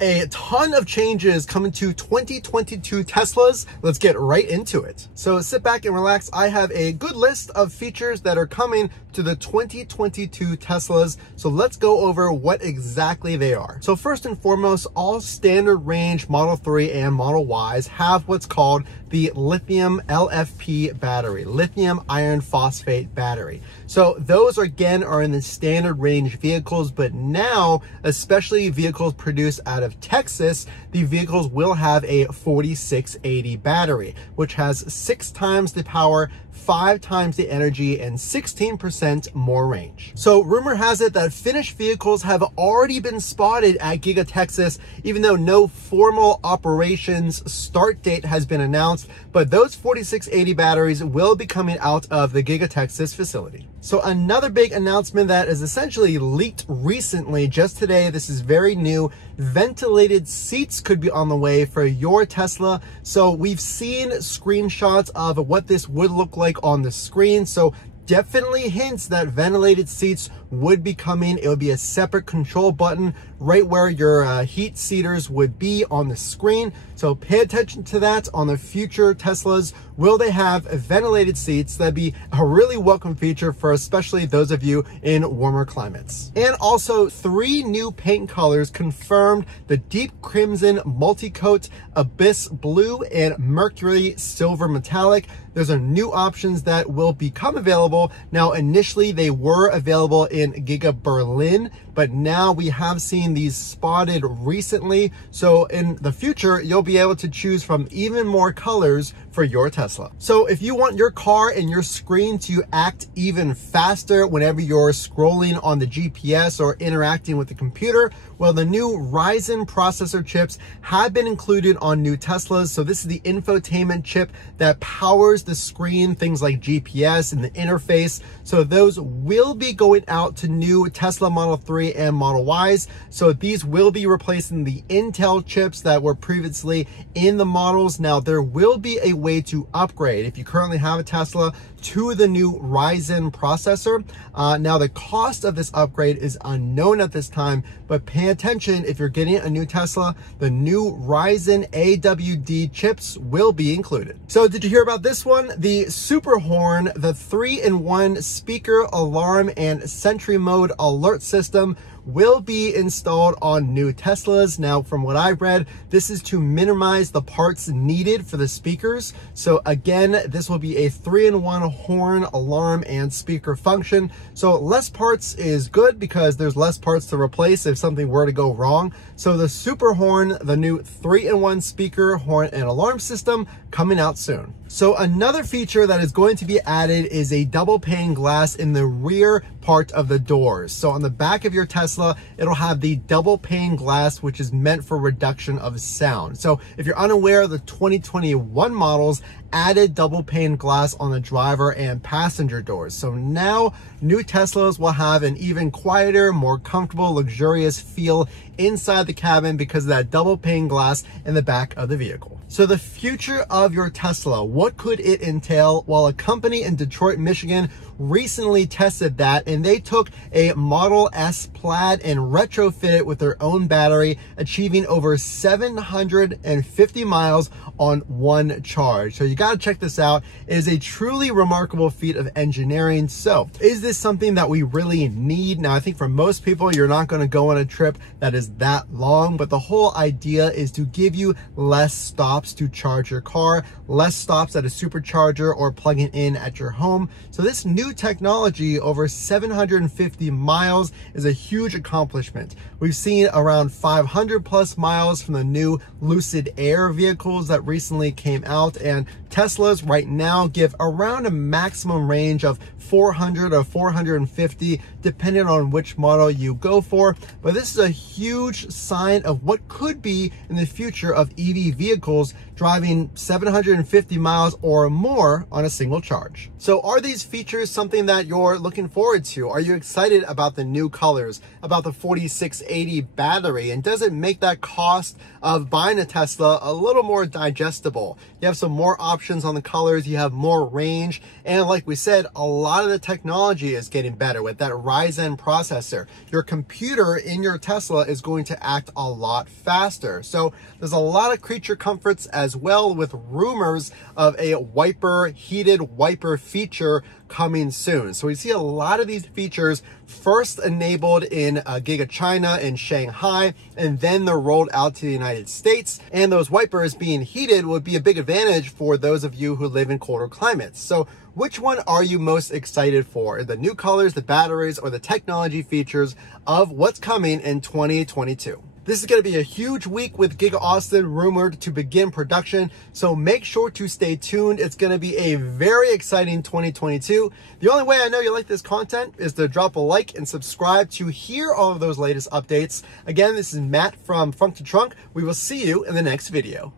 A ton of changes coming to 2022 Teslas. Let's get right into it. So sit back and relax. I have a good list of features that are coming to the 2022 Teslas. So let's go over what exactly they are. So first and foremost, all standard range Model 3 and Model Ys have what's called the lithium LFP battery, lithium iron phosphate battery. So those again are in the standard range vehicles, but now, especially vehicles produced out of Texas, the vehicles will have a 4680 battery, which has 6 times the power, 5 times the energy, and 16% more range. So rumor has it that finished vehicles have already been spotted at Giga Texas, even though no formal operations start date has been announced, but those 4680 batteries will be coming out of the Giga Texas facility. So another big announcement that is essentially leaked recently, just today, this is very new, ventilated seats could be on the way for your Tesla. So we've seen screenshots of what this would look like on the screen. So definitely hints that ventilated seats would be coming. It would be a separate control button right where your heat seaters would be on the screen. So pay attention to that on the future Teslas. Will they have ventilated seats? That'd be a really welcome feature for especially those of you in warmer climates. And also 3 new paint colors confirmed: the deep crimson multi-coat, abyss blue, and mercury silver metallic. Those are new options that will become available. Now, initially they were available in Giga Berlin, but now we have seen these spotted recently. So in the future, you'll be able to choose from even more colors for your Tesla. So if you want your car and your screen to act even faster whenever you're scrolling on the GPS or interacting with the computer, well, the new Ryzen processor chips have been included on new Teslas. So this is the infotainment chip that powers the screen, things like GPS and the interface. So those will be going out to new Tesla Model 3 and Model Ys. So these will be replacing the Intel chips that were previously in the models. Now, there will be a way to upgrade if you currently have a Tesla to the new Ryzen processor. Now, the cost of this upgrade is unknown at this time, but pay attention if you're getting a new Tesla, the new Ryzen AWD chips will be included. So did you hear about this one? The Superhorn, the 3-in-1 speaker, alarm, and Sentry mode alert system will be installed on new Teslas. Now, from what I've read, this is to minimize the parts needed for the speakers. So again, this will be a 3-in-1 horn, alarm, and speaker function. So less parts is good because there's less parts to replace if something were to go wrong. So the Superhorn, the new 3-in-1 speaker, horn, and alarm system, coming out soon. So another feature that is going to be added is a double pane glass in the rear part of the doors. So on the back of your Tesla, it'll have the double pane glass, which is meant for reduction of sound. So if you're unaware, the 2021 models added double pane glass on the driver and passenger doors. So now new Teslas will have an even quieter, more comfortable, luxurious feel inside the cabin because of that double pane glass in the back of the vehicle. So the future of your Tesla, what could it entail? Well, a company in Detroit, Michigan recently tested that, and they took a Model S Plaid and retrofit it with their own battery, achieving over 750 miles on one charge. So you got to check this out. It is a truly remarkable feat of engineering. So is this something that we really need? Now, I think for most people, you're not going to go on a trip that is that long, but the whole idea is to give you less stops to charge your car, less stops at a supercharger or plugging in at your home. So this new technology, over 750 miles, is a huge accomplishment. We've seen around 500 plus miles from the new Lucid Air vehicles that recently came out, and Teslas right now give around a maximum range of 400 or 450, depending on which model you go for. But this is a huge sign of what could be in the future of EV vehicles driving 750 miles or more on a single charge. So are these features something that you're looking forward to? Are you excited about the new colors, about the 4680 battery? And does it make that cost of buying a Tesla a little more digestible? You have some more options on the colors, you have more range, and like we said, a lot of the technology is getting better with that Ryzen processor. Your computer in your Tesla is going to act a lot faster. So there's a lot of creature comforts as well, with rumors of a heated wiper feature coming soon. So we see a lot of these features first enabled in Giga China and Shanghai, and then they're rolled out to the United States. And those wipers being heated would be a big advantage for those of you who live in colder climates. So which one are you most excited for? The new colors, the batteries, or the technology features of what's coming in 2022? This is going to be a huge week with Giga Austin rumored to begin production, so make sure to stay tuned. It's going to be a very exciting 2022. The only way I know you like this content is to drop a like and subscribe to hear all of those latest updates. Again, this is Matt from Frunk to Trunk. We will see you in the next video.